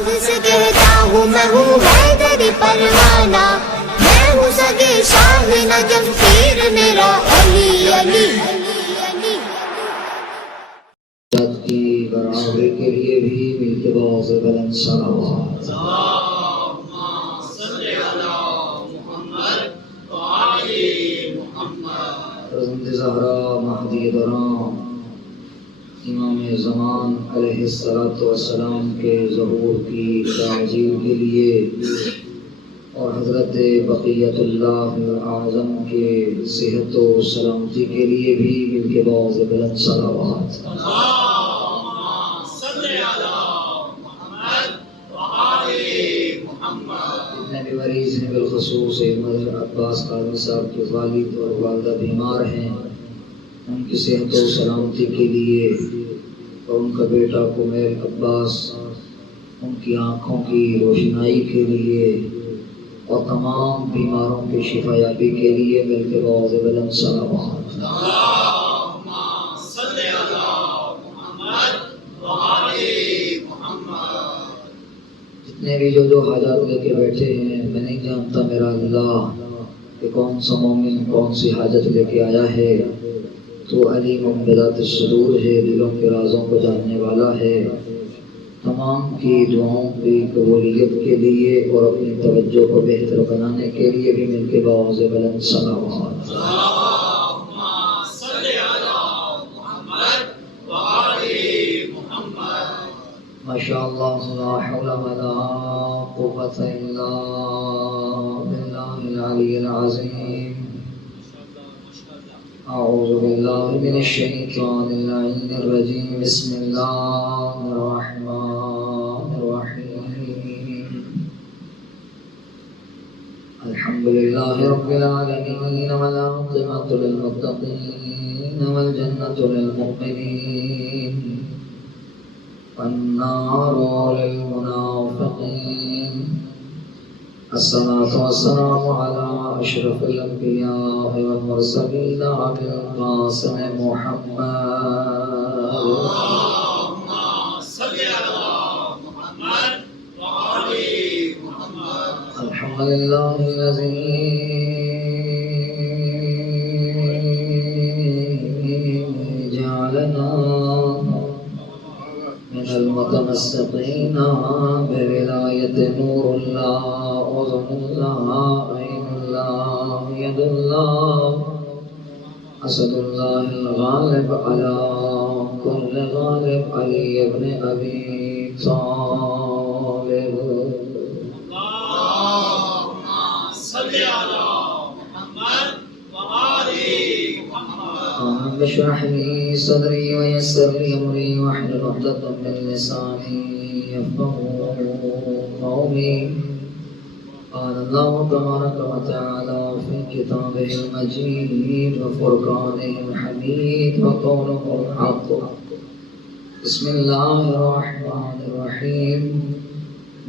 آواز سے کہتا ہوں میں ہوں حیدری پروانہ، میں ہوں سگے شاہ نجف پیر میرا علی علی۔ کی برابری کے لیے بھی مل کے بہت سے بلند صلوات۔ حضرت زہرا مہدی دوران امام زمان علیہ السلام کے ظہور کی تعظیم کے لیے اور حضرت بقیت اللہ اعظم کے صحت و سلامتی کے لیے بھی مل کے بہت سے بلند صلوات۔ جتنے بھی مریض ہیں بالخصوص مدر عباس قادری صاحب کے والد اور والدہ بیمار ہیں، ان کی صحت و سلامتی کے لیے اور ان کا بیٹا کمیل عباس ان کی آنکھوں کی روشنائی کے لیے اور تمام بیماروں کی شفا یابی کے لیے مل کے بہت بلند صلوات۔ جتنے بھی جو حاجات لے کے بیٹھے ہیں، میں نہیں جانتا میرا اللہ کہ کون سا مومن کون سی حاجت لے کے آیا ہے، تو علیم بذات الصدور ہے، دلوں کے رازوں کو جاننے والا ہے۔ تمام کی دعاؤں کی قبولیت کے لیے اور اپنی توجہ کو بہتر بنانے کے لیے بھی مل کے بہت بلند صلوات۔ ماشاءاللہ لا حول ولا قوة الا باللہ العلی العظیم۔ اعوذ باللہ من الشیطان اللعین الرجیم، بسم اللہ الرحمن الرحیم۔ الحمد للہ رب العالمین والعاقبۃ للمتقین والجنۃ للمؤمنین والنار للمنافقین۔ الصلاة والسلام على أشرف الأنبياء والمرسلين أبي القاسم محمد، اللهم صل على محمد وآل محمد۔ الحمد لله الذي جعلنا من المتمسكين بولاية نور الله، أذن الله، عين الله، يد الله، أسد الله الغالب على كل غالب، علي بن أبي طالب، اللهم صل على محمد وآل محمد۔ اللهم اشرح لي صدري ويسر لي أمري واحلل عقدة من لساني يفقهوا قولي۔ قال الله تبارك وتعالى في كتابه المجيد وفرقانه الحميد وقوله الحق، بسم الله الرحمن الرحيم،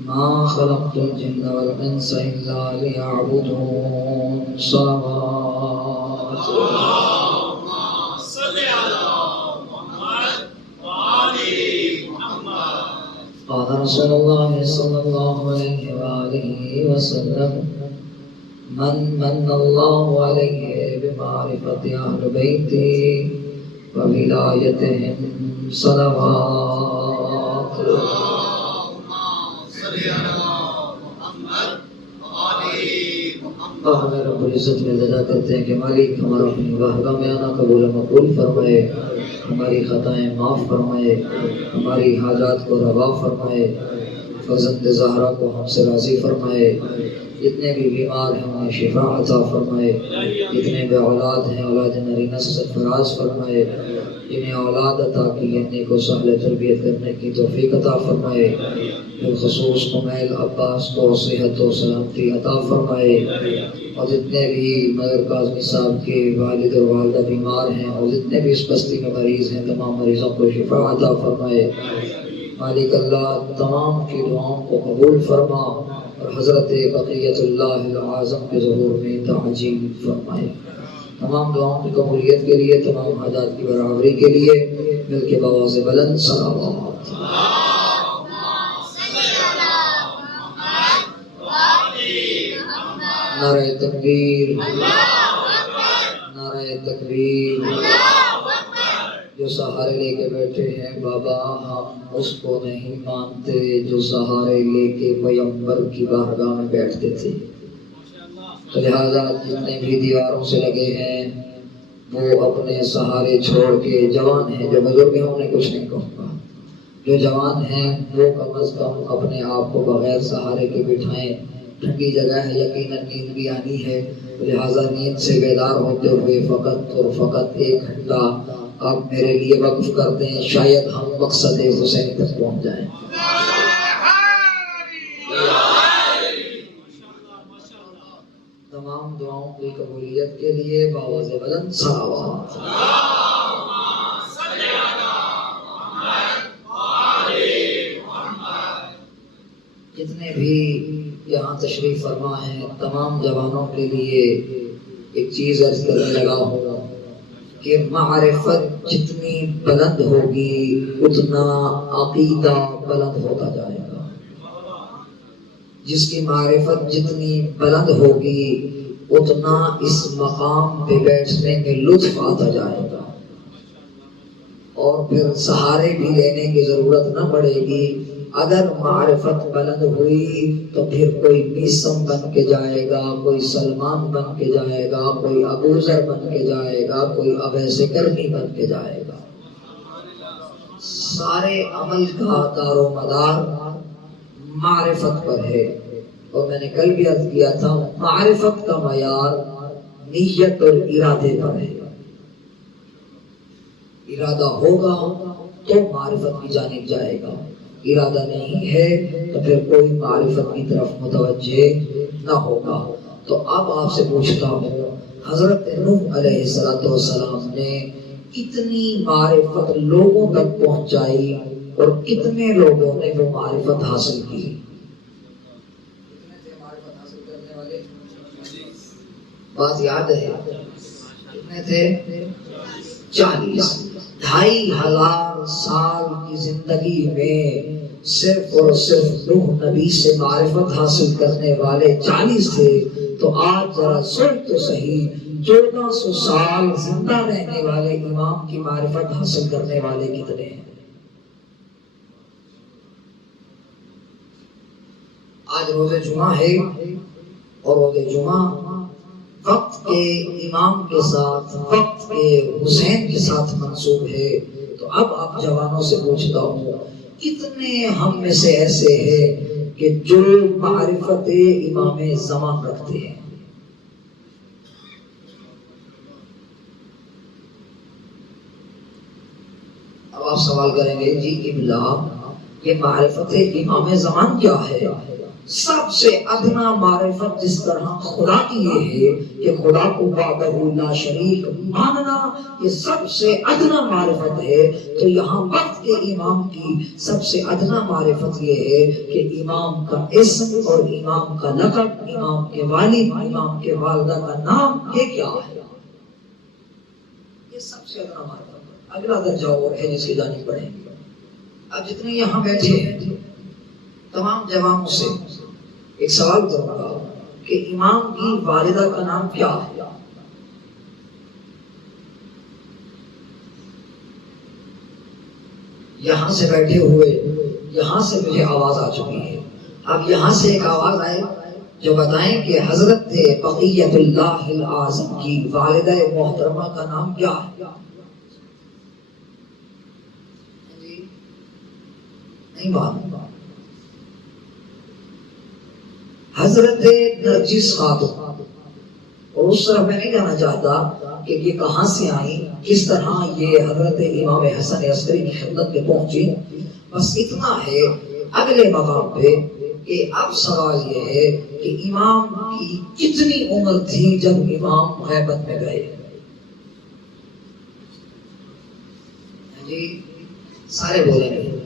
ما خلقت الجن والإنس إلا ليعبدون۔ صلوات اللهم صل على محمد وآل محمد۔ قال رسول الله صلى الله عليه وآله وسلم، من من الله عليه بمعرفة أهل بيتي وولايتهم، صلوات اللهم صل على محمد وآل محمد۔ ہمیں رب العزت میں التجا کرتے ہیں کہ مالک ہمارا اپنی بارگاہ میں آنا قبول و مقبول فرمائے، ہماری خطائیں معاف فرمائے، ہماری حاجات کو روا فرمائے، فرزند زہرا کو ہم سے راضی فرمائے، جتنے بھی بیمار ہیں انہیں شفا عطا فرمائے، جتنے بے اولاد ہیں اولاد نرینہ سے سرفراز فرمائے، جنہیں اولاد عطا کی اپنی کو سہل تربیت کرنے کی توفیق عطا فرمائے، بالخصوص کمیل عباس کو صحت و سلامتی عطا فرمائے، اور جتنے بھی مدر کاظمی صاحب کے والد اور والدہ بیمار ہیں اور جتنے بھی اس بستی میں مریض ہیں تمام مریضوں کو شفا عطا فرمائے۔ مالک اللہ تمام کی دعاؤں کو قبول فرما اور حضرت بقیت اللہ اعظم کے ظہور میں تعجیل فرمائے۔ تمام دعاؤں کی قبولیت کے لیے، تمام حاجات کی برابری کے لیے مل کے بآواز بلند صلوات۔ نعرہ تکبیر، نعرہ تکبیر۔ جو سہارے لے کے بیٹھے ہیں بابا، ہم اس کو نہیں مانتے جو سہارے لے کے پیغمبر کی بارگاہ میں بیٹھتے تھے۔ تو لہٰذا جتنے بھی دیواروں سے لگے ہیں وہ اپنے سہارے چھوڑ کے، جوان ہیں جو بزرگ ہیں انہیں کچھ نہیں کہوں گا، جو جوان ہیں وہ کم از کم اپنے آپ کو بغیر سہارے کے بٹھائیں۔ ٹھنڈی جگہ ہے، یقیناً نیند بھی آنی ہے، لہٰذا نیند سے بیدار ہوتے ہوئے فقط اور فقط 1 گھنٹہ آپ میرے لیے وقف کر دیں، شاید ہم مقصد حسین تک پہنچ جائیں۔ تمام دعاؤں کی قبولیت کے لیے بآواز بلند صلوات۔ جتنے بھی یہاں تشریف فرما ہیں تمام جوانوں کے لیے ایک چیز عرض کرنے لگا ہوں کہ معرفت جتنی بلند ہوگی اتنا عقیدہ بلند ہوتا جائے گا۔ جس کی معرفت جتنی بلند ہوگی اتنا اس مقام پہ بیٹھنے میں لطف آتا جائے گا، اور پھر سہارے بھی لینے کی ضرورت نہ پڑے گی۔ اگر معرفت بلند ہوئی تو پھر کوئی میسم بن کے جائے گا، کوئی سلمان بن کے جائے گا، کوئی ابوذر بن کے جائے گا، کوئی اویس کرنی بن کے جائے گا۔ سارے عمل کا دار و مدار معرفت پر ہے، اور میں نے کل بھی عرض کیا تھا معرفت کا معیار نیت اور ارادے پر ہے۔ ارادہ ہوگا تو معرفت کی جانب جائے گا، ارادہ نہیں ہے تو پھر کوئی معرفت کی طرف متوجہ نہ ہوگا۔ تو اب آپ سے پوچھتا ہوں، حضرت نوح علیہ السلام نے کتنی معرفت لوگوں تک پہنچائی اور کتنے لوگوں نے وہ معرفت حاصل کی؟ بات یاد ہے؟ کتنے تھے؟ 40۔ 2500 سال کی زندگی میں صرف اور صرف نوح نبی سے معرفت حاصل کرنے والے 40 تھے، تو آج ذرا سوچ تو صحیح 1400 سال زندہ رہنے والے امام کی معرفت حاصل کرنے والے کتنے ہیں؟ آج روز جمعہ ہے، اور روز جمعہ وقت کے امام کے ساتھ، وقت کے حسین کے ساتھ منسوب ہے۔ تو اب آپ جوانوں سے پوچھتا ہوں، کتنے ہم میں سے ایسے ہیں کہ جو معرفت امام زمان رکھتے ہیں؟ اب آپ سوال کریں گے جی ابلا یہ معرفت امام زمان کیا ہے؟ سب سے ادنا معرفت جس طرح خدا کی یہ ہے کہ خدا کو وحدہ لا شریک ماننا، یہ سب سے ادنا معرفت ہے، تو یہاں وقت کے امام کی سب سے ادنا معرفت یہ ہے کہ امام کا اسم اور امام کا لقب، امام کے والد، امام کے والدہ کا نام، یہ کیا ہے؟ یہ سب سے ادنا معرفت۔ اگلا درجہ اور ہے جس کی جانب پڑھیں گے۔ اب جتنے یہاں بیٹھے ہیں تمام جوانوں سے ایک سوال کروں گا کہ امام کی والدہ کا نام کیا ہے؟ یہاں سے بیٹھے ہوئے، یہاں سے مجھے آواز آ چکی ہے، اب یہاں سے ایک آواز آئے جو بتائیں کہ حضرت بقیت اللہ الاعظم کی والدہ محترمہ کا نام کیا ہے؟ نہیں معلوم۔ حضرت نرجس خاتون، اور اس طرح میں نہیں جانا چاہتا کہ یہ کہاں سے آئی، کس طرح یہ حضرت امام حسن عسکری کی خدمت میں پہنچی، بس اتنا ہے اگلے مقام پہ کہ اب سوال یہ ہے کہ امام کی کتنی عمر تھی جب امام غیبت میں گئے؟ جی سارے بولیں گے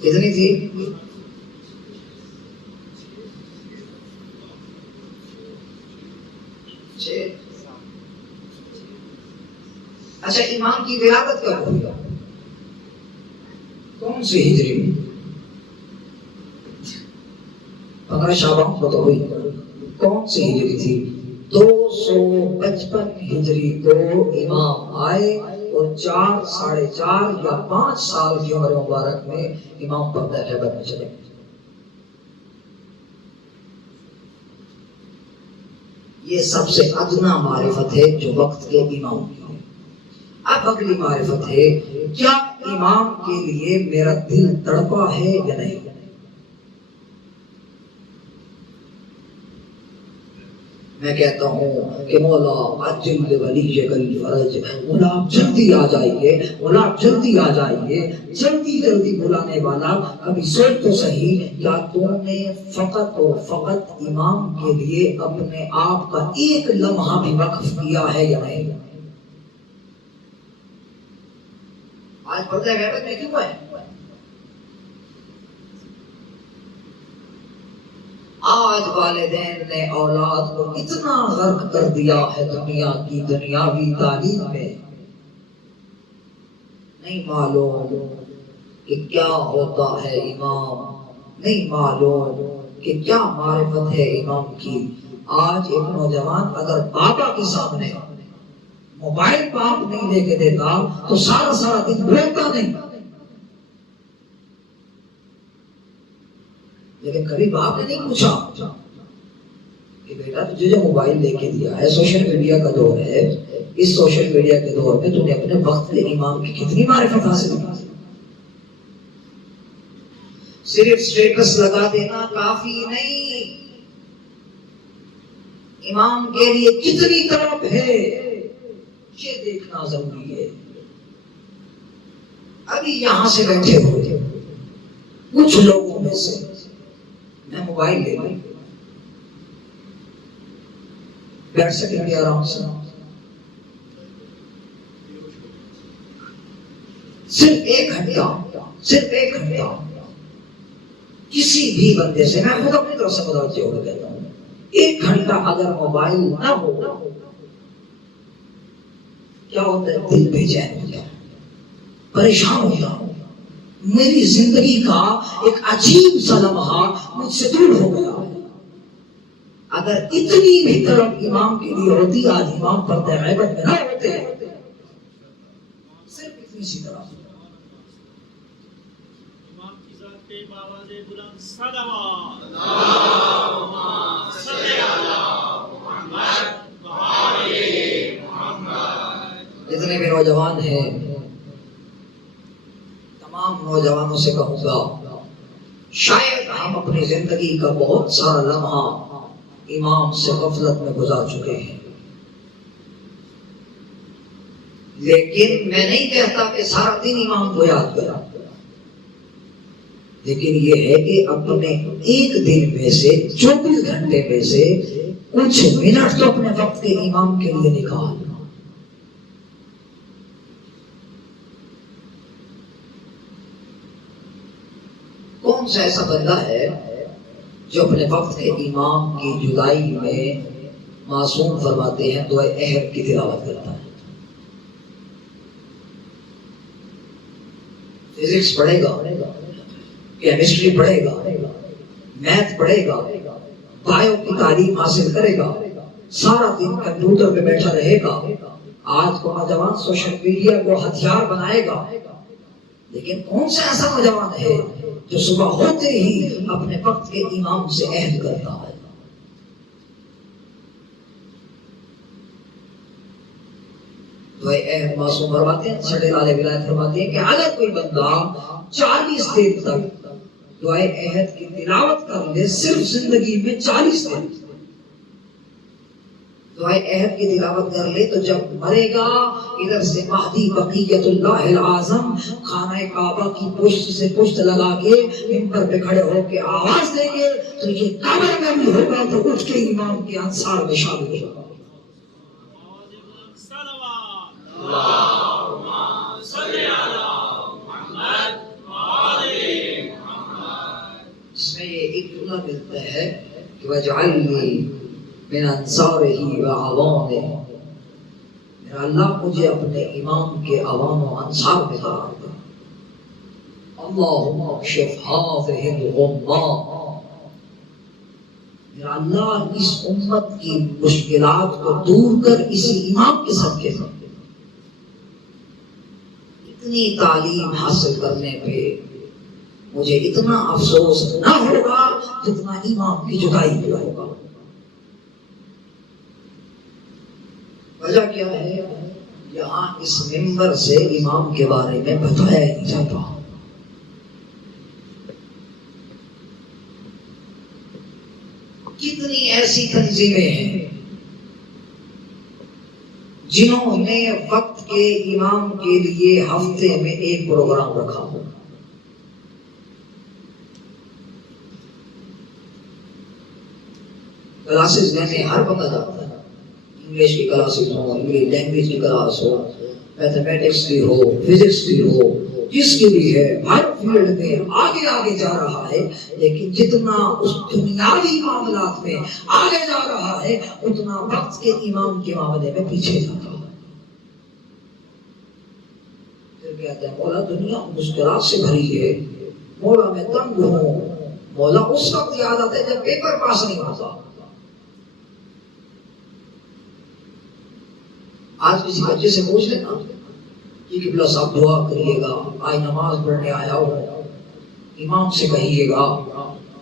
کتنی تھی؟ اچھا امام کی ولادت کب ہوئی؟ کون سی ہجری میں؟ 15 شعبان کو تو ہوئی، کون سی ہجری تھی؟ 255 ہجری کو امام آئے اور 4 ساڑھے 4 یا 5 سال کی عمر مبارک میں امام پردہ غیبت میں چلے گئے۔ یہ سب سے ادنا معرفت ہے جو وقت کے امام کی ہے۔ اب اگلی معرفت ہے، کیا امام کے لیے میرا دل تڑپا ہے یا نہیں؟ میں کہتا ہوں کہ مولا عجل ولیک الفرج، مولا آپ جلدی آ جائیے، مولا آپ جلدی آ جائیے، جلدی جلدی بلانے والا۔ کبھی سوچ تو صحیح، کیا تم نے فقط اور فقط امام کے لیے اپنے آپ کا ایک لمحہ بھی وقف کیا ہے یا نہیں؟ آج پردہ غیبت میں کیوں ہے؟ آج والدین نے اولاد کو اتنا غرق کر دیا ہے دنیا کی دنیاوی تعلیم میں، نہیں معلوم کہ کیا ہوتا ہے امام، نہیں معلوم کہ کیا معرفت ہے امام کی۔ آج ایک نوجوان اگر بابا کے سامنے موبائل باپ نہیں لے کے دیتا تو سارا سارا دن بولتا نہیں، لیکن کبھی باپ نے نہیں پوچھا کہ بیٹا تجھے جو موبائل لے کے دیا ہے، سوشل میڈیا کا دور ہے، اس سوشل میڈیا کے دور میں تو نے اپنے وقت کے امام کی کتنی معرفت حاصل کی؟ صرف سٹیٹس لگا دینا کافی نہیں، امام کے لیے کتنی طلب ہے یہ دیکھنا ضروری ہے۔ ابھی یہاں سے بیٹھے ہوئے کچھ لوگوں میں سے میں موبائل لے لوں، بیٹھ سکیں گے آرام سے، صرف ایک گھنٹہ کسی بھی بندے سے، میں خود اپنی طرف سے متوجہ ہو کہتا ہوں، 1 گھنٹہ اگر موبائل نہ ہو کیا ہوتا ہے؟ دل بے چین ہوتا ہے، پریشان ہوتا ہوں، میری زندگی کا ایک عجیب سا لمحہ مجھ سے دور ہو گیا۔ اگر اتنی بھی طرف امام کے لیے ہوتی، آج امام پردہ غیبت میں نہ ہوتے، صرف اتنی سی طرف۔ امام کی ذات پہ باواز بلند صلوات، اللہم صلی علی محمد و آل محمد۔ جتنے بھی نوجوان ہیں تمام نوجوانوں سے کہوں گا، شاید ہم اپنی زندگی کا بہت سارا لمحہ امام سے غفلت میں گزار چکے ہیں، لیکن میں نہیں کہتا کہ سارا دن امام کو یاد کرا، لیکن یہ ہے کہ اپنے ایک دن میں سے 24 گھنٹے میں سے کچھ منٹ تو اپنے وقت کے امام کے لیے نکال۔ کون سا ایسا بندہ ہے جو اپنے وقت کے امام کی جدائی میں معصوم فرماتے ہیں دعائے عہد کی تلاوت کرتا ہے؟ فزکس پڑھے گا، کیمسٹری پڑھے گا، میتھ پڑھے گا، بایو کی تعلیم حاصل کرے گا، سارا دن کمپیوٹر پہ بیٹھا رہے گا، آج کو نوجوان سوشل میڈیا کو ہتھیار بنائے گا، لیکن کون سا ایسا نوجوان ہے جو صبح ہوتے ہی اپنے وقت کے امام سے عہد کرتا ہے؟ دعائے عہد معصوم فرماتے ہیں، سڑے لالے ولایت فرماتے ہیں کہ اگر کوئی بندہ 40 دن تک دعائے عہد کی تلاوت کر لے، صرف زندگی میں 40 دن دعائے عہد کی تلاوت کر لے، تو جب مرے گا ادھر سے مہدی بقیت اللہ العظم خانہ کعبہ کی پشت سے پشت لگا کے منبر پہ کھڑے ہو کے آواز دیں گے تو یہ قبر میں بھی ہوگا تو اٹھ کے امام کے انصار میں شامل ہوگا۔ اللہم صلی علی محمد و آل محمد۔ اس میں یہ ایک جملہ ملتا ہے کہ وَاجْعَلْنِي مِنْ أَنصَارِهِ وَعَوَانِهِ، میرا اللہ مجھے اپنے امام کے عوام و انصار میں قرار دے۔ اللہم اکشف هذه الغمّہ، میرا یا اللہ اس امت کی مشکلات کو دور کر اسی امام کے صدقے سے. اتنی تعلیم حاصل کرنے پہ مجھے اتنا افسوس نہ ہوگا جتنا امام کی جدائی پہ ہوگا. وجہ کیا ہے؟ یہاں اس منبر سے امام کے بارے میں بتایا نہیں جاتا. کتنی ایسی تنظیمیں ہیں جنہوں نے وقت کے امام کے لیے ہفتے میں ایک پروگرام رکھا ہو. کلاسز لینے ہر بندہ جاتا ہے. انگلش کی کلاسز ہو, انگلش لینگویج کی کلاس ہو, میتھمیٹکس کی ہو, فزکس کی ہو, جس کی بھی ہے, ہر فیلڈ میں آگے آگے جا رہا ہے. لیکن جتنا اس دنیاوی معاملات میں آگے جا رہا ہے اتنا وقت کے امام کے معاملے میں پیچھے جا رہا ہے. پھر کہتے ہیں مولا دنیا مشکلات سے بھری ہے, مولا میں تنگ ہوں. مولا اس وقت یاد آتا ہے جب پیپر پاس نہیں ہوتا. آج کسی بچے سے پوچھ لینا کہ قبلہ صاحب دعا کریے گا, آج نماز پڑھنے آیا ہو, امام سے کہیے گا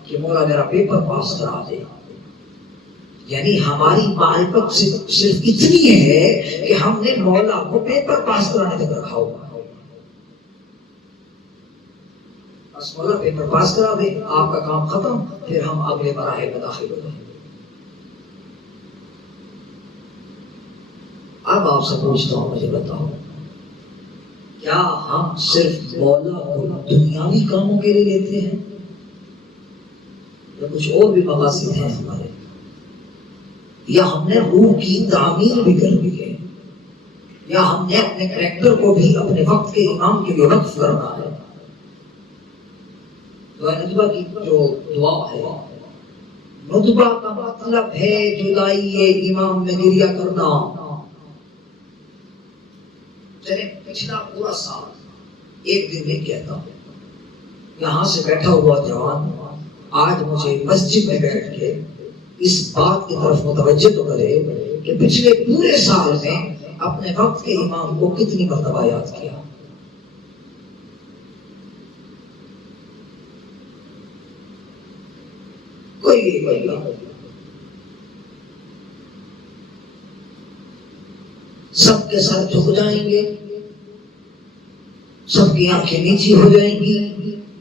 کہ مولا میرا پیپر پاس کرا دے. یعنی ہماری معرفت صرف اتنی ہے کہ ہم نے مولا کو پیپر پاس کرانے تک رکھا ہوگا. بس مولا پیپر پاس کرا دے, آپ کا کام ختم, پھر ہم اگلے مراحل میں داخل ہو جائیں. اب آپ سے پوچھتا ہوں, مجھے بتاؤ, کیا ہم صرف مولا کو دنیاوی کاموں کے لیے لیتے ہیں یا کچھ اور بھی مقاصد ہیں ہمارے, یا ہم نے روح کی تعمیر بھی کرنی ہے, یا ہم نے اپنے کریکٹر کو بھی اپنے وقت کے امام کے لیے وقف کرنا ہے. دعا ندبہ کی جو دعا ہے, ندبہ کا مطلب ہے جدائی امام میں گریہ کرنا. چلے پچھلا پورا سال ایک دن میں کہتا ہوں, یہاں سے بیٹھا ہوا جوان آج مجھے مسجد میں بیٹھ کے اس بات کی طرف متوجہ تو کرے کہ پچھلے پورے سال میں اپنے وقت کے امام کو کتنی مرتبہ یاد کیا. کوئی سب کے سر جھک جائیں گے, سب کی آنکھیں نیچی ہو جائیں گی.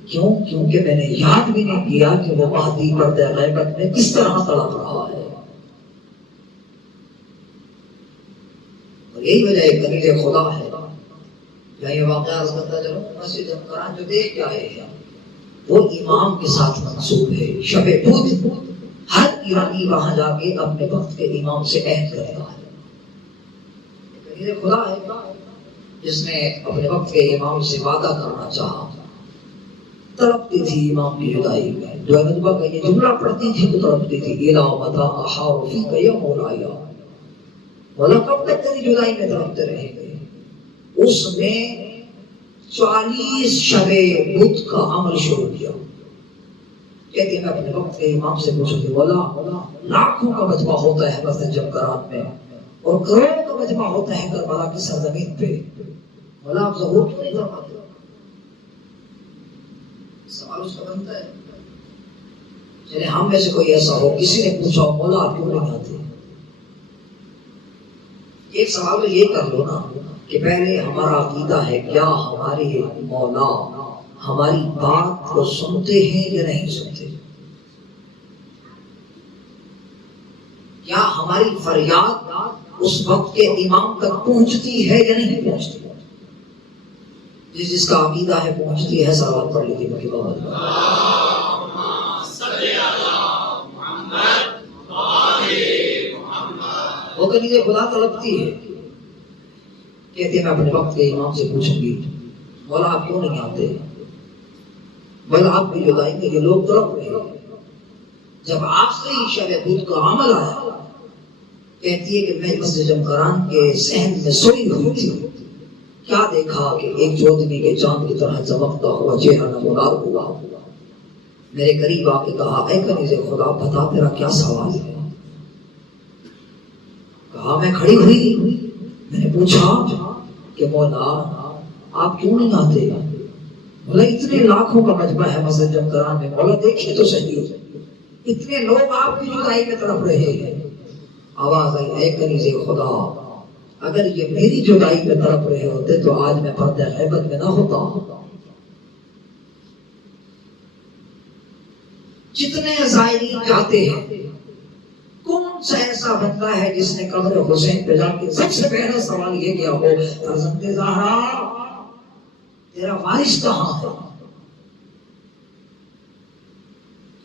کیوں؟ کیونکہ میں نے یاد بھی نہیں کیا کہ وہ مہدی پردہ غیبت میں کس طرح تڑپ رہا ہے. اور یہی وجہ ایک کنیز خدا ہے. یہ واقعہ عرض کرتا چلو, مسجد جمکران جو دیکھ کے آئے ہیں وہ امام کے ساتھ منسوب ہے. شب بدھ ہر ایرانی وہاں جا کے اپنے وقت کے امام سے عہد کرتا ہے. کنیز خدا ہے جس نے اپنے وقت کے امام سے وعدہ کرنا چاہا. تڑپتی تھی امام کی جدائی میں. دعا ندبہ کا یہ جملہ پڑھتی تھی تو تڑپتی تھی, الا متا احار فیک یا مولایا, مولا کب تک تیری جدائی میں تڑپتے رہیں گے. اس نے 40 شب بدھ کا عمل شروع کیا. کہتے ہیں میں اپنے وقت کے امام سے پوچھوں کہ مولا لاکھوں کا مجمع ہوتا ہے مسجد جمکران میں اور کروڑوں کا مجمع ہوتا ہے کربلا کی سرزمین پہ, مولا آپ ظہور کیوں نہیں فرماتے؟ سوال اس کا بنتا ہے. یعنی ہم میں سے کوئی ایسا ہو, کسی نے پوچھا مولا آپ کیوں نہیں آتے, ایک سوال تو یہ کر لو نا کہ پہلے ہمارا عقیدہ ہے کیا ہمارے مولا ہماری بات کو سنتے ہیں یا نہیں سنتے, کیا ہماری فریاد اس وقت کے امام تک پہنچتی ہے یا نہیں پہنچتی. جس کا عقیدہ ہے پہنچتی ہے, سوال پڑھ لیجیے میری بات. وہ کنیز خدا تڑپتی ہے, کہتے ہیں میں اپنے وقت کے امام سے پوچھوں گی مولا آپ کیوں نہیں آتے, مولا آپ کی جدائی میں یہ لوگ تڑپ رہے ہیں. جب آخری شب بدھ کا عمل آیا, کہتی ہے کہ میں مسجد جمکران کے صحن میں سوئی ہوئی تھی, کیا دیکھا کہ ایک چودھری کے چاند کی طرح چمکتا ہوا چہرہ نمودار ہوا. میرے قریب آ کے کہا اے کنیز خدا بتا تیرا کیا سوال ہے؟ کہا میں کھڑی ہوئی، میں نے پوچھا کہ مولا آپ کیوں نہیں آتے؟ مولا اتنے لاکھوں کا مجمع ہے مسجد جمکران میں، مولا دیکھیے تو صحیح، اتنے لوگ آپ کی جدائی میں تڑپ رہے ہیں۔ آواز آئی اے کنیز خدا اگر یہ میری جدائی میں تڑپ رہے ہوتے تو آج میں پردہ غیبت میں نہ ہوتا۔ جتنے زائرین جاتے ہیں کون سا ایسا بندہ ہے جس نے قبر حسین پہ جا کے سب سے پہلا سوال یہ کیا ہو فرزند زہرا تیرا وارث کہاں ہے؟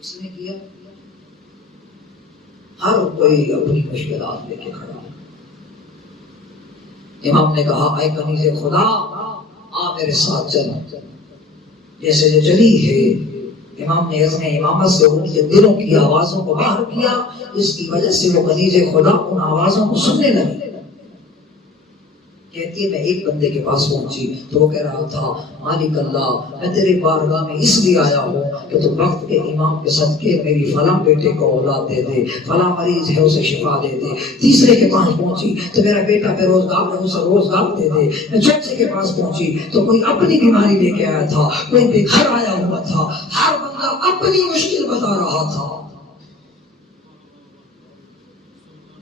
کس نے کیا؟ ہر کوئی اپنی مشکلات لے کے کھڑا ہے۔ امام نے کہا اے کنیز خدا آ میرے ساتھ چل، جیسے جو چلی ہے امام نے اذن امامت سے ان کے دلوں کی آوازوں کو باہر کیا، اس کی وجہ سے وہ کنیز خدا ان آوازوں کو سننے لگی۔ کہتی ہے میں ایک بندے کے پاس پہنچی تو وہ کہہ رہا تھا مالک اللہ میں تیرے بارگاہ میں اس لیے آیا ہوں کہ تو وقت کے امام کے صدقے میری فلاں بیٹے کو اولاد دے دے، فلاں مریض ہے اسے شفا دے دے۔ تیسرے کے پاس پہنچی تو میرا بیٹا بے روزگار ہے اسے روزگار دے دے۔ میں چوتھے کے پاس پہنچی تو کوئی اپنی بیماری لے کے آیا تھا، کوئی بے گھر آیا ہوا تھا، ہر بندہ اپنی مشکل بتا رہا تھا۔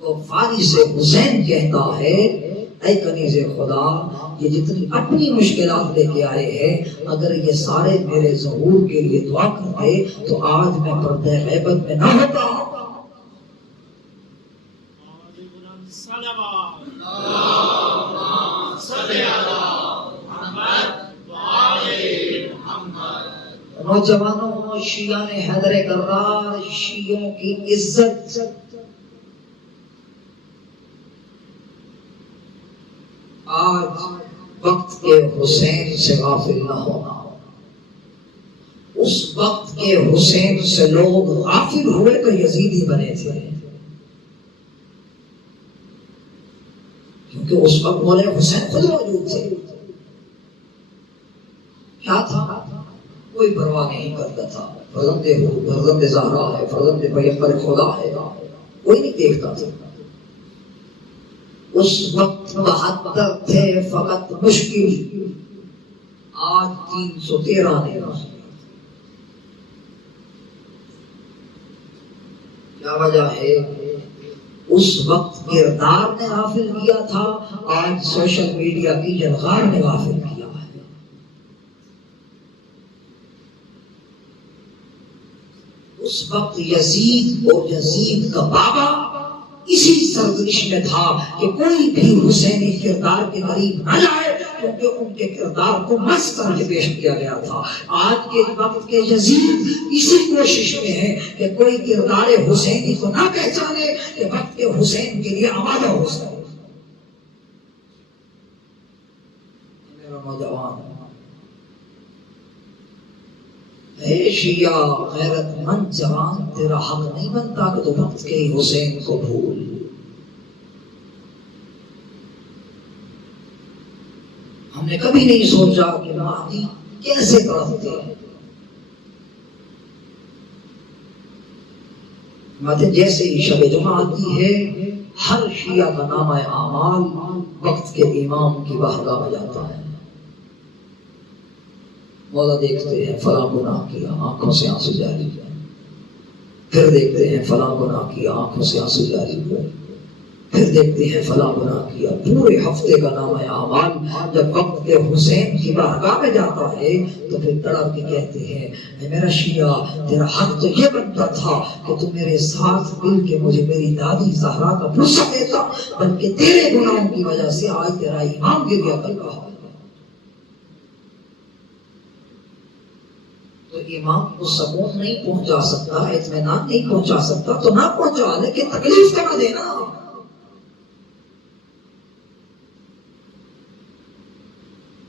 تو وارث حسین کہتا ہے اے کنیز خدا یہ جتنی اپنی مشکلات لے کے آئے ہیں اگر یہ سارے میرے ظہور کے لیے دعا کرتے تو آج میں پردہ غیبت میں نہ ہوتا۔ نوجوانوں شیعہ نے حیدر کرار شیعوں کی عزت آج وقت کے حسین سے غافل نہ ہونا۔ اس وقت کے حسین سے لوگ غافل ہوئے تو یزیدی بنے تھے، کیونکہ اس وقت مولا حسین خود موجود تھے۔ کیا تھا؟ کوئی پرواہ نہیں کرتا تھا، فرزند زہرا ہے، فرزند پیغمبر خدا ہے، کوئی نہیں دیکھتا تھا۔ اس وقت 72 تھے فقط مشکل، آج 313 نے۔ کیا وجہ ہے؟ اس وقت کردار نے غافل کیا تھا، آج سوشل میڈیا کی جلغار نے غافل کیا ہے۔ اس وقت یزید اور یزید کا بابا اسی سرزنش میں تھا کہ کوئی بھی حسینی کردار کے قریب نہ جائے، کیونکہ ان کے کردار کو مس کر کے پیش کیا گیا تھا۔ آج کے وقت کے یزید اسی کوشش میں ہے کہ کوئی کردار حسینی کو نہ پہچانے کہ وقت کے حسین کے لیے آمادہ ہو سکے۔ میرا نوجوان اے شیعہ غیرت مند جوان تیرا حق نہیں بنتا کہ تو وقت کے حسین کو بھول۔ ہم نے کبھی نہیں سوچا کہ مہدی کیسے تڑپتے ہیں۔ مہدی جیسے ہی شب جمعہ آتی ہے ہر شیعہ کا نامہ اعمال وقت کے امام کی بارگاہ میں جاتا ہے۔ مولا دیکھتے ہیں فلاں گناہ کیا، آنکھوں سے آنسو جاری ہوئے، پھر دیکھتے ہیں فلاں گناہ کیا، آنکھوں سے آنسو جاری ہوئے، پھر دیکھتے ہیں فلاں گناہ کیا۔ پورے ہفتے کا نامہ اعمال جب وقت کے حسین کی بارگاہ میں جاتا ہے تو پھر تڑپ کے کہتے ہیں اے میرا شیعہ تیرا حق تو یہ بنتا تھا کہ تو میرے ساتھ مل کے مجھے میری دادی زہرا کا بوسہ دیتا، بلکہ تیرے گناہوں کی وجہ سے آج تیرا امام گریہ کر رہا ہے۔ تو امام کو سکون نہیں پہنچا سکتا، اطمینان نہیں پہنچا سکتا تو نہ پہنچا، لیکن تکلیف تو نہ دینا۔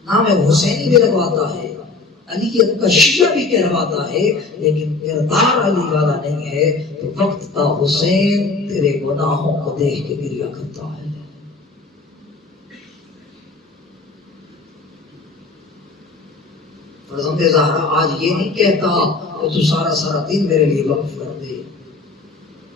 نام حسینی بھی لگواتا ہے، علیت کا شیعہ بھی کہلواتا ہے، لیکن کردار علی والا نہیں ہے تو وقت کا حسین تیرے گناہوں کو دیکھ کے گریہ کرتا ہے۔ فرزند زہرا آج یہ نہیں کہتا کہ تو سارا سارا دن میرے لیے وقف کر دے،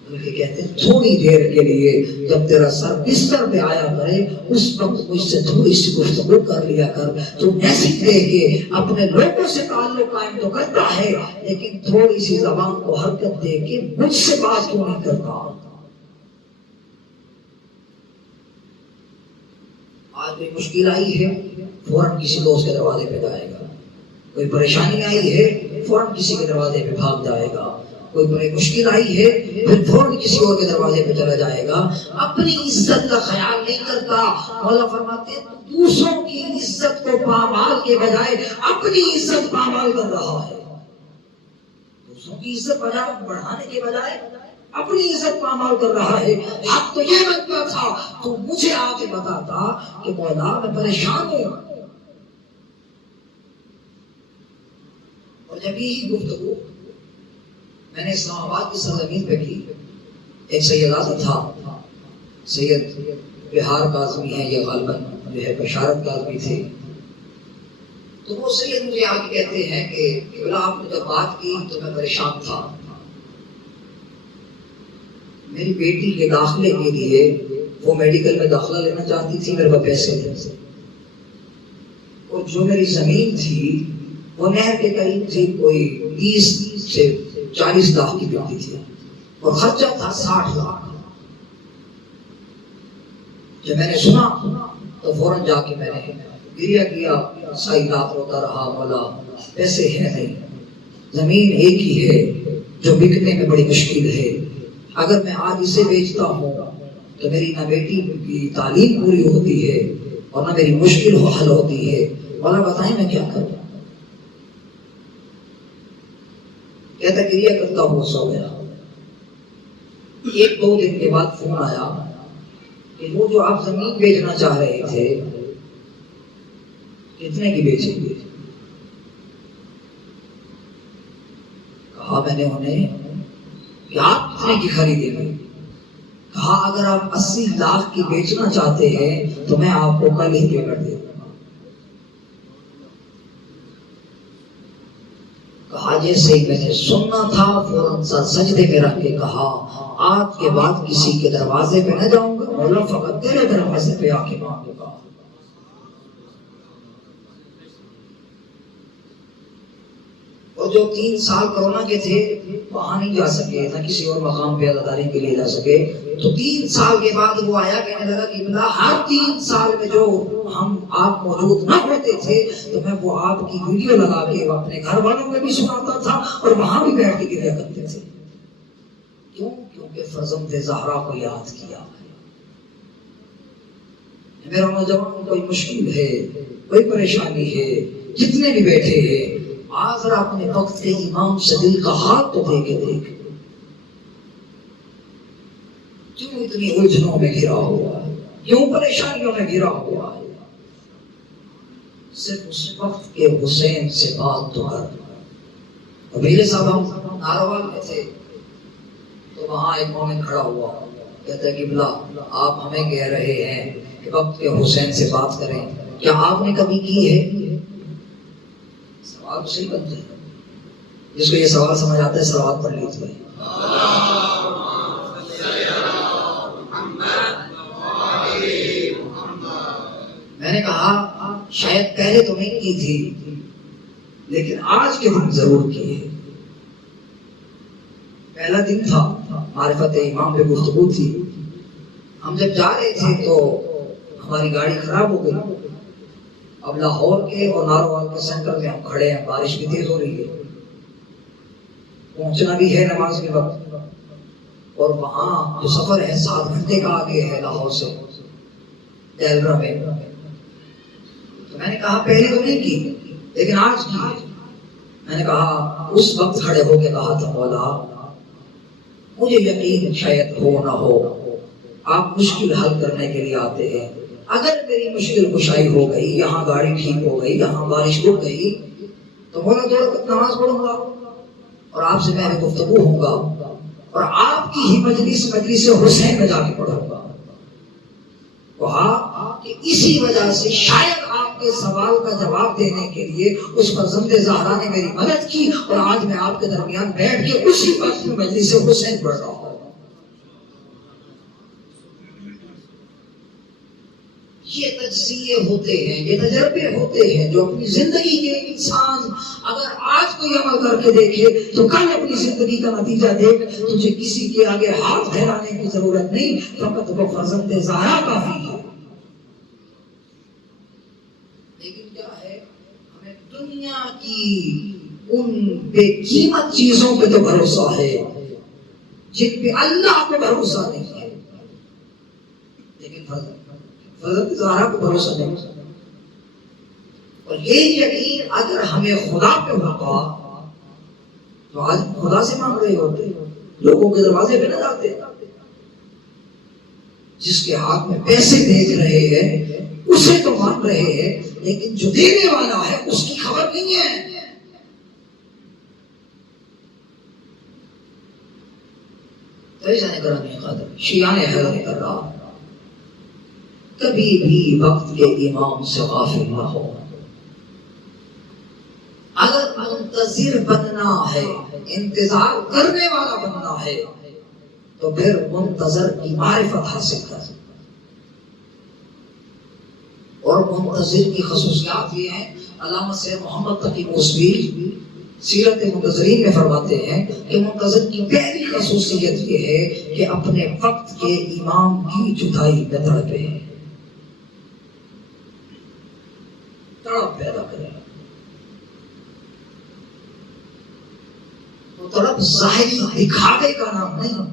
بلکہ کہتے ہیں تھوڑی دیر کے لیے جب تیرا سر بستر پہ آیا کرے اس وقت مجھ سے تھوڑی سی گفتگو کر لیا کر۔ تو میسج دے کے اپنے لوگوں سے تعلق قائم تو کرتا ہے لیکن تھوڑی سی زبان کو حرکت دے کے مجھ سے بات کیوں نہیں کرتا؟ آج کوئی مشکل آئی ہے فوراً کسی دوست کے دروازے پہ جائے گا، کوئی پریشانی آئی ہے فوراً کسی کے دروازے پہ بھاگ جائے گا، کوئی بڑی مشکل آئی ہے پھر فوراً کسی اور کے دروازے پہ چلا جائے گا، اپنی عزت کا خیال نہیں کرتا۔ مولا فرماتے ہیں دوسروں کی عزت کو پامال کے بجائے اپنی عزت پامال کر رہا ہے، دوسروں کی عزت بڑھانے کے بجائے اپنی عزت پامال کر رہا ہے۔ حق تو یہ بنتا تھا تو مجھے آ کے بتاتا کہ مولا میں پریشان ہوں، اور جب یہی گفتگو میں نے اسلام آباد کی سرزمین پہ کی، ایک سید آزم تھا، سید بہار کاظمی ہے، یہ غالباً جو ہے بشارت کاظمی تھے، تو وہ سید مجھے آ کے کہتے ہیں کہ بلا آپ نے جب بات کی تو میں پریشان تھا، میری بیٹی کے داخلے کے لیے وہ میڈیکل میں داخلہ لینا چاہتی تھی، میرے پاس پیسے تھے، اور جو میری زمین تھی وہ نہر کے قریب تھی، کوئی 30 سے 40 لاکھ کی بکتی تھی اور خرچہ تھا 60 لاکھ۔ جب میں نے سنا تو فوراً جا کے میں نے گریہ کیا، ساری رات روتا رہا، مولا پیسے ہے نہیں، زمین ایک ہی ہے جو بکنے میں بڑی مشکل ہے، اگر میں آج اسے بیچتا ہوں تو میری نہ بیٹی کی تعلیم پوری ہوتی ہے اور نہ میری مشکل حل ہوتی ہے، مولا بتائیں میں کیا کروں؟ کہتا گریہ کرتا ہوں سو گیا۔ ایک دو دن کے بعد فون آیا کہ وہ جو آپ زمین بیچنا چاہ رہے تھے کتنے کی بیچیں گے؟ کہا میں نے انہیں کہ آپ کتنے کی خریدیں گے؟ کہا اگر آپ 80 لاکھ کی بیچنا چاہتے ہیں تو میں آپ کو کل ہی پے کر دے دوں گا۔ کہا جیسے ہی میں نے سننا تھا فوراً سجدے میں رکھ کے کہا آج کے بعد کسی کے دروازے پہ نہ جاؤں گا، مولا فقط تیرے دروازے پہ آ کے مانگوں گا۔ اور جو 3 سال کرونا کے تھے وہاں نہیں جا سکے، نہ کسی اور مقام پہ عزاداری کے لیے جا سکے، تو 3 سال کے بعد وہ آیا کہنے لگا کہ بلا ہر 3 سال میں جو ہم آپ موجود نہ ہوتے تھے تو میں وہ آپ کی ویڈیو لگا کے اپنے گھر والوں میں بھی سناتا تھا اور وہاں بھی بیٹھ کے گریہ کرتے تھے۔ کیوں؟ کیونکہ فرزند زہرا کو یاد کیا۔ میرا نوجوان کوئی مشکل ہے، کوئی پریشانی ہے، جتنے بھی بیٹھے ہیں آج ذرا اپنے وقت کے امام سے دل کا ہاتھ تو دے کے دیکھ، کیوں اتنی الجھنوں میں گھرا ہوا ہے، کیوں پریشانیوں میں گھرا ہوا ہے؟ صرف اس وقت کے حسین سے بات تو کر۔ ابیل صاحب ہم ناروال میں تھے تو وہاں ایک مومن کھڑا ہوا، کہتا ہے کہ بلا آپ ہمیں کہہ رہے ہیں کہ وقت کے حسین سے بات کریں، کیا آپ نے کبھی کی ہے؟ سوال صحیح بنتا ہے، جس کو یہ سوال سمجھ آتا ہے سلوات پڑھ لیجیے۔ میں نے کہا شاید پہلے تو نہیں کی تھی لیکن آج کے دن ضرور کی ہے۔ پہلا دن تھا، معرفت امام پہ گفتگو تھی، ہم جب جا رہے تھے تو ہماری گاڑی خراب ہو گئی۔ اب لاہور کے اور ناروال کے سینٹر میں ہم کھڑے ہیں، بارش بھی تیز ہو رہی ہے، پہنچنا بھی ہے نماز کے وقت، اور وہاں جو سفر ہے 7 گھنٹے کا آگے ہے لاہور سے ڈیلرا میں۔ تو میں نے کہا پہلے تو نہیں کی لیکن آج کی ہے۔ میں نے کہا اس وقت کھڑے ہو کے کہا تھا مولا مجھے یقین شاید ہو نہ ہو آپ مشکل حل کرنے کے لیے آتے ہیں، اگر میری مشکل کشائی ہو گئی، یہاں گاڑی ٹھیک ہو گئی، یہاں بارش رک گئی تو مولا تھوڑا وقت نماز پڑھوں گا اور آپ سے میں گفتگو ہوں گا اور آپ کی ہی مجلس حسین میں جا کے پڑھوں گا۔ کہا کہ اسی وجہ سے شاید آپ کے سوال کا جواب دینے کے لیے اس فرزند زہرا نے میری مدد کی، اور آج میں آپ کے درمیان بیٹھ کے اسی وقت میں مجلس حسین پڑھ رہا ہوں۔ یہ تجزیے ہوتے ہیں، یہ تجربے ہوتے ہیں جو اپنی زندگی کے انسان اگر آج کوئی عمل کر کے دیکھے تو کل اپنی زندگی کا نتیجہ دیکھ، تجھے کسی کے آگے ہاتھ پھیلانے کی ضرورت نہیں، فقط وہ فرزند زہرا کافی ہے۔ لیکن کیا ہے، ہمیں دنیا کی ان بے قیمت چیزوں پہ تو بھروسہ ہے جن پہ اللہ کو بھروسہ نہیں ہے، لیکن فرزند زہرا کو بھروسہ نہیں۔ اور یہ یقین اگر ہمیں خدا پہ ہوتا تو آج خدا سے مانگ رہے ہوتے، لوگوں کے دروازے پہ نہ جاتے۔ جس کے ہاتھ میں پیسے دیکھ رہے ہیں اسے تو مانگ رہے ہیں، لیکن جو دینے والا ہے اس کی خبر نہیں ہے۔ شیعہ حیرت کر رہا، کبھی بھی وقت کے امام سے غافل نہ ہو۔ اگر منتظر بننا ہے، انتظار کرنے والا بننا ہے، تو پھر منتظر کی معرفت حاصل کر۔ اور منتظر کی خصوصیات یہ ہیں، علامہ سید محمد تقی موسوی سیرت منتظرین میں فرماتے ہیں کہ منتظر کی پہلی خصوصیت یہ ہے کہ اپنے وقت کے امام کی جدائی میں تڑپے، تڑپ پیدا کرے۔ وہ تڑپ ظاہری دکھاوے کا نام نہیں،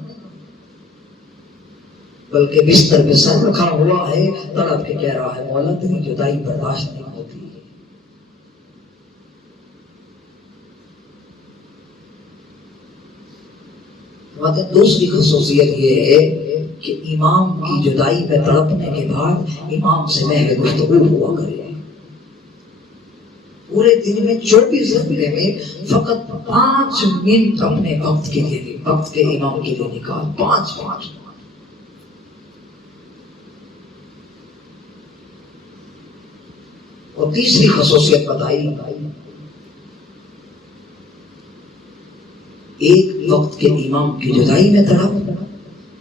بلکہ بستر پہ سر رکھا ہوا ہے، تڑپ کے کہہ رہا ہے مولا تیری جدائی برداشت نہیں ہوتی۔ دوسری خصوصیت یہ ہے کہ امام کی جدائی میں تڑپنے کے بعد امام سے محض گفتگو ہوا کرے۔ پورے دن میں 24 گھنٹے میں فقط 5 منٹ اپنے وقت کے لیے، وقت کے امام کے لیے نکال، 5۔ اور تیسری خصوصیت بتائی، ایک وقت کے امام کی جدائی میں تڑپ،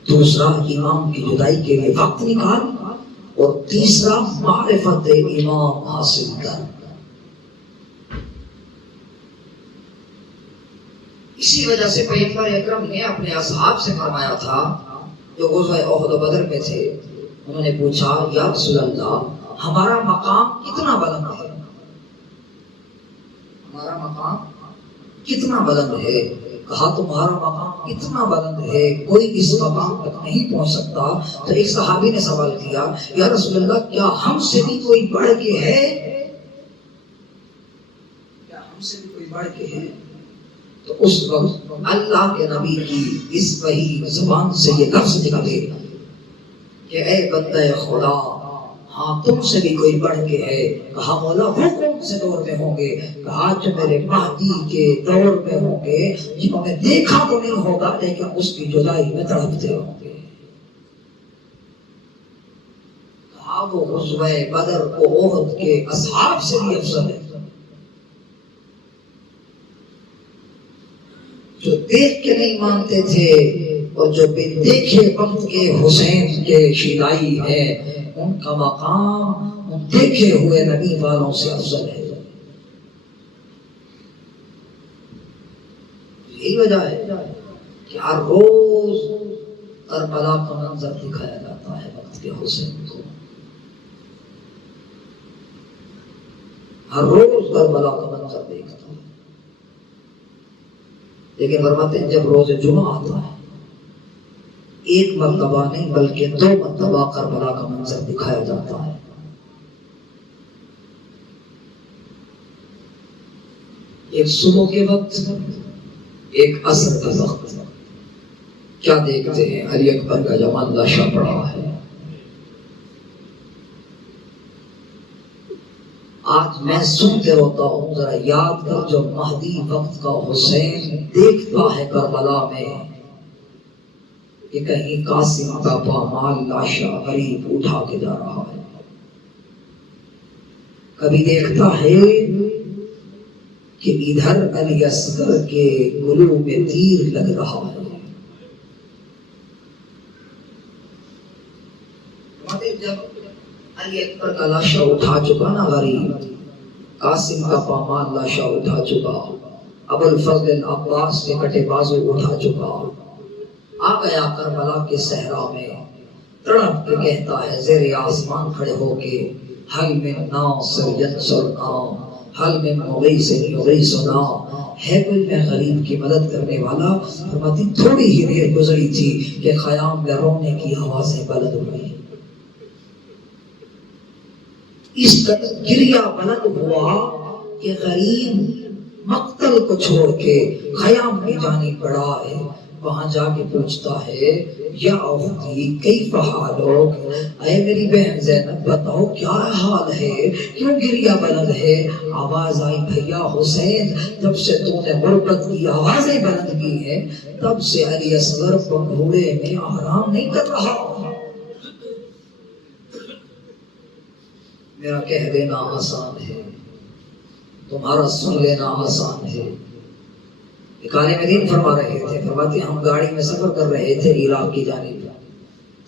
دوسرا امام کی جدائی کے لیے وقت نکال، اور تیسرا معرفت امام حاصل کر۔ اسی وجہ سے پیغمبر اکرم نے اپنے اصحاب سے فرمایا تھا جو غزوہ احد و بدر میں تھے، انہوں نے پوچھا یا رسول اللہ ہمارا مقام کتنا بلند ہے؟ ہمارا مقام کتنا بلند ہے؟ کہا تمہارا مقام اتنا بلند ہے کوئی اس مقام تک نہیں پہنچ سکتا۔ تو ایک صحابی نے سوال کیا یا رسول اللہ کیا ہم سے بھی کوئی بڑھ کے ہے؟ کیا ہم سے بھی کوئی بڑھ کے ہے؟ تو اس وقت اللہ کے نبی کی اس وحی زبان سے یہ لفظ نکلے کہ اے بندہ خدا، ہاں تم سے بھی کوئی بڑھ کے ہے۔ کہا مولا وہ کون سے دور میں ہوں گے؟ کہا جو میرے مہدی کے دور میں ہوں گے، جنہوں نے دیکھا تو نہیں ہوگا لیکن اس کی جدائی میں تڑپتے ہوں گے۔ کہا وہ غزوہ بدر و احد کے اصحاب سے بھی افضل ہے، جو دیکھ کے نہیں مانتے تھے اور جو بے دیکھے وقت کے حسین کے شیدائی ہے، ان کا مقام ان دیکھے ہوئے نبی والوں سے افضل ہے۔ یہی وجہ ہے کہ ہر روز کربلا کا منظر دکھایا جاتا ہے وقت کے حسین کو، ہر روز کربلا کا منظر دیکھتا ہے۔ لیکن فرماتے ہیں جب روز جمعہ آتا ہے ایک مرتبہ نہیں بلکہ 2 مرتبہ کربلا کا منظر دکھایا جاتا ہے۔ ایک صبح کے وقت، ایک عصر کا وقت۔ کیا دیکھتے ہیں؟ علی اکبر کا جوان لاشا پڑا ہے۔ آج میں سنتے ہوتا ہوں، ذرا یاد کر جو مہدی وقت کا حسین دیکھتا ہے کربلا میں کہ کہیں قاسم کا پامال لاشا غریب اٹھا کے جا رہا ہے، کبھی دیکھتا ہے کہ ادھر علی اصغر کے گلو میں تیر لگ رہا ہے. جب علی اکبر کا لاشا اٹھا چکا نا غریب، قاسم کا پامال لاشا اٹھا چکا، ابو الفضل عباس کے کٹے بازو اٹھا چکا، آ گیا کربلا کے صحرا میں، تڑپ کے کہتا ہے زیر آسمان کھڑے ہو کے، حل من ناصر ینصرنا، حل من مغیث یغیثنا، ہے کوئی میں غریب کی مدد کرنے والا. فرماتی تھوڑی ہی دیر گزری تھی کہ خیام میں رونے کی آوازیں بلند ہوئی. اس قدر گریا بلند ہوا کہ غریب مقتل کو چھوڑ کے خیام میں جانے پڑا ہے. وہاں جا کے پوچھتا ہے یا اختی کیف حالک، اے میری بہن زینب بتاؤ کیا حال ہے، کیوں گریا بلند ہے؟ آواز آئی بھیا حسین جب سے تو نے غربت کی آوازیں بلند کی ہیں تب سے علی اصغر گھوڑے میں آرام نہیں کر رہا. میرا کہہ دینا آسان ہے، تمہارا سن لینا آسان ہے. قاری مدین فرما رہے تھے، فرماتے ہم گاڑی میں سفر کر رہے تھے عراق کی جانب،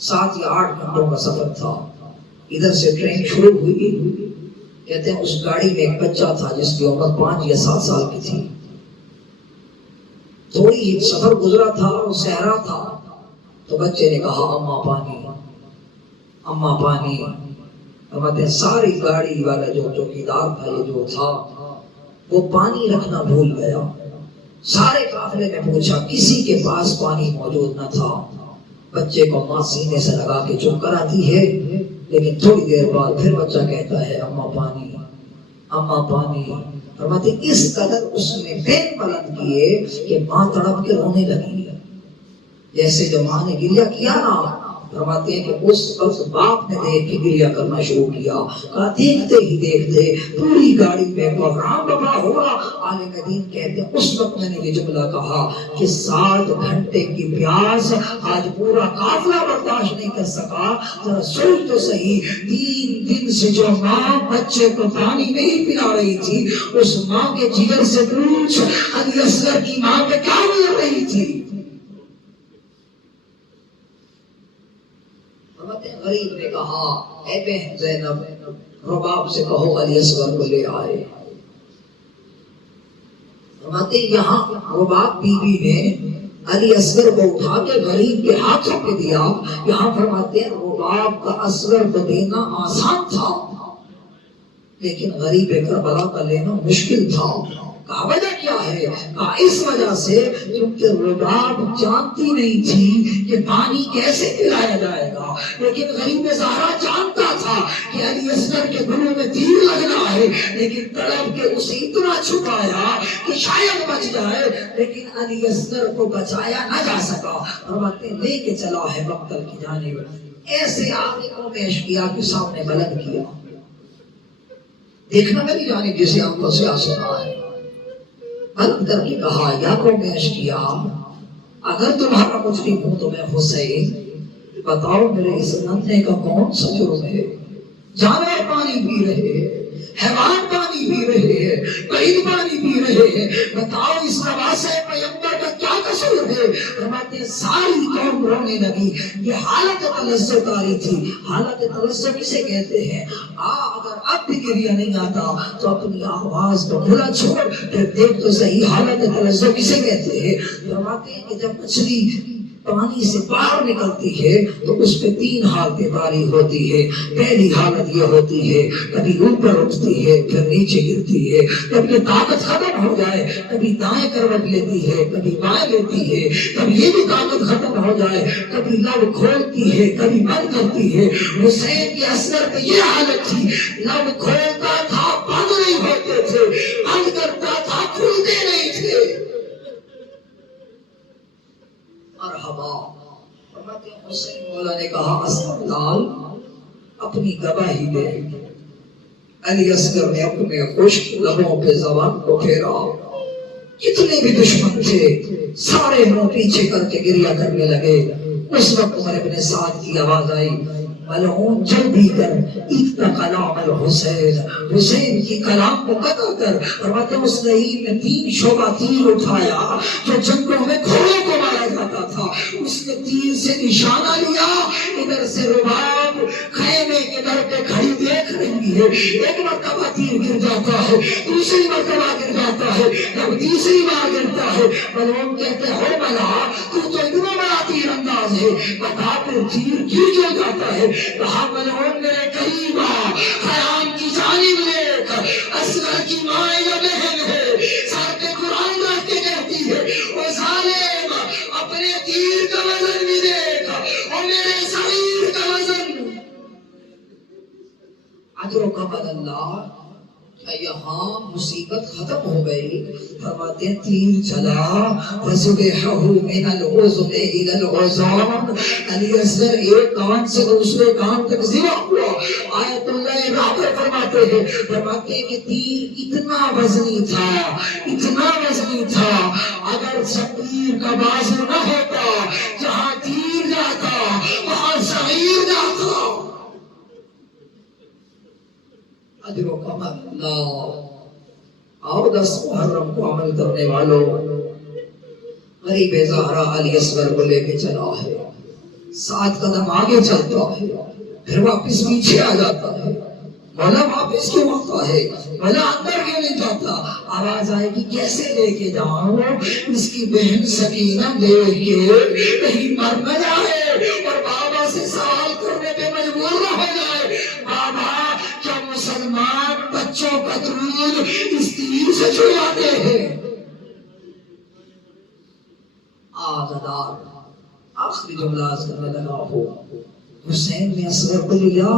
7 یا 8 گھنٹوں کا سفر تھا. ادھر سے ٹرین شروع ہوئی، کہتے ہیں اس گاڑی میں ایک بچہ تھا جس کی عمر 5 یا 7 سال کی تھی. تھوڑی ہی سفر گزرا تھا اور صحرا تھا، تو بچے نے کہا اماں پانی، اماں پانی. فرماتے ہیں ساری گاڑی والا جو چوکیدار تھا، یہ جو تھا وہ پانی رکھنا بھول گیا. سارے قافلے میں پوچھا، کسی کے پاس پانی موجود نہ تھا. بچے کو ماں سینے سے لگا کے چپ کراتی ہے، لیکن تھوڑی دیر بعد پھر بچہ کہتا ہے اماں پانی، اماں پانی. فرماتے اس قدر اس نے بین بلند کیے کہ ماں تڑپ کے رونے لگی. جیسے جو ماں نے گریہ کیا نا، فرماتے ہیں کہ اس وقت باپ نے دیکھ کے گریہ کرنا شروع کیا. کہا دیکھتے ہی دیکھتے پوری گاڑی میں بحران بپا ہوا. عالم دین کہتے ہیں اس وقت میں نے یہ جملہ کہا کہ 7 گھنٹے کی پیاس آج پورا قافلہ برداشت نہیں کر سکا. ذرا سوچ تو صحیح، 3 دن سے جو ماں بچے کو پانی نہیں پلا رہی تھی، اس ماں کے جگر سے پوچھ علی اصغر کی ماں پہ کیا مل رہی تھی. غریب نے کہا اے بہن زینب رباب سے کہو علی اصغر کو لے آئے. فرماتے یہاں رباب بی بی نے علی اصغر کو اٹھا کے غریب کے ہاتھوں پہ دیا. یہاں فرماتے ہیں رباب کا اصغر کو دینا آسان تھا، لیکن غریب کربلا کا لینا مشکل تھا. کہا وجہ کیا ہے؟ کہا اس وجہ سے کیونکہ رباب جانتی نہیں تھی کہ پانی کیسے پلایا جائے گا، لیکن غریب زہرا جانتا تھا کہ علی اصغر کے گلوں میں تیر لگنا ہے، لیکن تڑپ کے اسے اتنا چھپایا کہ شاید بچ جائے، لیکن علی اصغر کو بچایا نہ جا سکا. فرماتے لے کے چلا ہے مقتل کی جانب. ایسے آنکھوں میں اشکیا کے سامنے بلند کیا. دیکھنا میری جانب جسے آنکھوں سے آنسو آئے. بلند کر کے کہا یا قوم اشکیا، اگر تمہارا مجرم ہوں تو میں حسین، بتاؤ میرے اس ننھے کا کون سا جرم ہے؟ جانور پانی پی رہے ہیں، حیوان پانی پی رہے ہیں، پرند پانی پی رہے ہیں، بتاؤ اس نواسے پیغمبر کا کیا قصور ہے؟ فرماتے ہیں ساری قوم رونے لگی. یہ حالت تلذذ آئی تھی. حالت تلذذ کسے کہتے ہیں؟ اگر اب بھی گریہ نہیں آتا تو اپنی آواز کو کھلا چھوڑ، پھر دیکھ تو صحیح حالت تلذذ کسے کہتے ہیں. فرماتے ہیں کہ جب مچھلی پانی سے باہر نکلتی ہے تو اس پہ 3 حالتیں طاری ہوتی ہے. پہلی حالت یہ ہوتی ہے کبھی اوپر اٹھتی ہے پھر نیچے گرتی ہے، جب یہ طاقت ختم ہو جائے کبھی دائیں کروٹ لیتی ہے کبھی بائیں لیتی ہے، کبھی یہ بھی طاقت ختم ہو جائے کبھی لب کھولتی ہے کبھی بند کرتی ہے. حسین کے اثر پہ یہ حالت تھی، لب کھولتا تھا بند نہیں ہوتے تھے، بند کرتا تھا کھلتے نہیں تھے. مرحبا. فرماتے ہیں حسین مولا نے کہا اسد لال اپنی گواہی دے. علی اصغر نے اپنے خشک لبوں پہ زبان کو پھیرا. جتنے بھی دشمن تھے سارے منہ پیچھے کر کے گریہ کرنے لگے. اس وقت عمر ابن سعد کی آواز آئی، ملعون جلدی کر اقطع کلام الحسین، حسین کی کلام کو قطع کر. فرماتے ہیں اس لعین نے 3 شعبہ تیر اٹھایا جو جنگوں میں گھوڑوں کو مارا جاتا تھا. اس نے تیر سے نشانہ لیا، ادھر سے رباب خیمے کے در پہ کھڑی دیکھ رہی ہے. ایک مرتبہ تیر گر جاتا ہے، دوسری مرتبہ گر جاتا ہے، جب تیسری بار گرتا ہے ملعون کہتے ہو ملا تو اتنا بڑا تیر انداز ہے، بتا پھر تیر گر جو جاتا ہے. کہا ملعون میرے قریب آ، خیام کی جانب دیکھ، اصغر کی ماں یا بہن ہے، سر پہ قرآن رکھ کے کہتی ہے او ظالم اپنے تیر کا وزن بھی دیکھ اور میرے شریر کا وزن. اجروں کا بد اللہ، یہاں مصیبت ختم ہو گئی. فرماتے ہیں تیر چلا فَسُبِحَهُ مِنَ الْعُزُمِ إِلَى الْعُزَامِ. علی اصغر ایک کان سے دوسرے کان تک ذبح ہوا. آیت اللہ رابر فرماتے ہیں کہ تیر اتنا وزنی تھا، اتنا وزنی تھا، اگر شبیر کا بازو نہ ہوتا جہاں تیر جاتا وہاں صغیر جاتا. اجروں کا اللہ. آؤ 10 محرم کو عمل کرنے والوں، غریب زہرا علی اصغر کو لے کے چلا ہے، 7 قدم آگے چلتا ہے پھر واپس پیچھے آ جاتا ہے. مولا واپس کیوں آتا ہے؟ مولا اندر کیوں نہیں جاتا؟ آواز آئے گی کیسے لے کے جاؤں؟ اس کی بہن سکینہ دیکھ کے کہیں مر نہ جائے اور بابا سے سوال کرنے پہ مجبور نہ ہو جائے. بابا کیا مسلمان بچوں کا دودھ اس تیر سے چھڑواتے ہیں؟ آزادار آخری جملہ کرنے لگا ہو. حسین نے اصغر کو لیا.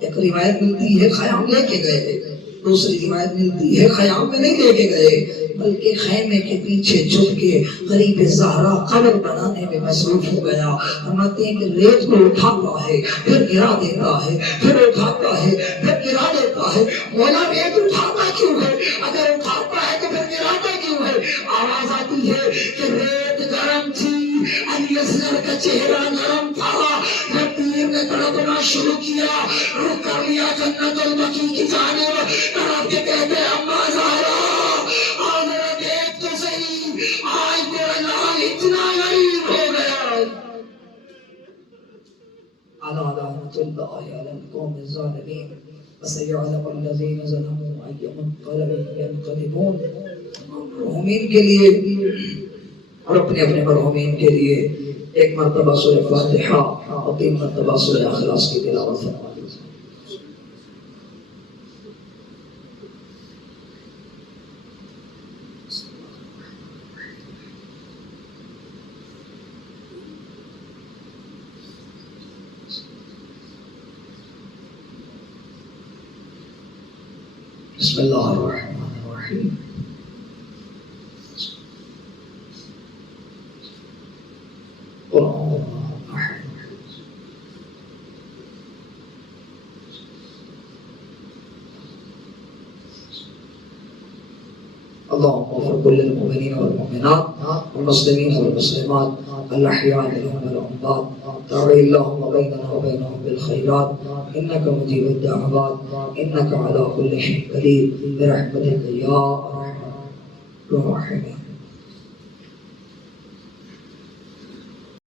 ایک روایت ملتی ہے خیام لے کے گئے، دوسری روایت ملتی ہے خیام میں نہیں لے کے گئے بلکہ خیمے کے پیچھے چھپ کے غریب زہرا قبر بنانے میں مصروف ہو گیا. فرماتے ہیں کہ ریت کو اٹھاتا ہے پھر گرا دیتا ہے، پھر اٹھاتا ہے پھر گرا دیتا ہے. مولا ریت اٹھاتا کیوں ہے؟ اگر اٹھاتا ہے تو پھر گراتا کیوں ہے؟ آواز آتی ہے کہ ریت گرم تھی، علی اصغر کا چہرہ نرم تھا. جب تیر نے تڑپنا شروع کیا رک کر لیا جنت البقیع کی جانب، طرف کے کہتے اما زہرا آج ذرا دیکھ تو صحیح، آج تیرا لال اتنا غریب ہو گیا. الا لعنۃ اللہ علی القوم الظالمین وسيعلم الذين ظلموا أي منقلب ينقلبون. مرحومین کے لیے اور اپنے اپنے مرحومین کے لیے ایک مرتبہ سورہ فاتحہ اور 3 مرتبہ سورہ اخلاص کی تلاوت فرما دیجیے. بسم اللہ الرحمن الرحیم. اللهم اغفر كل المؤمنين والمؤمنات والمسلمين والمسلمات الأحياء منهم والأموات. تابع اللهم بيننا وبينهم بالخيرات إنك مجيب الدعوات إنك على كل شيء قدير برحمتك يا أرحم الراحمين.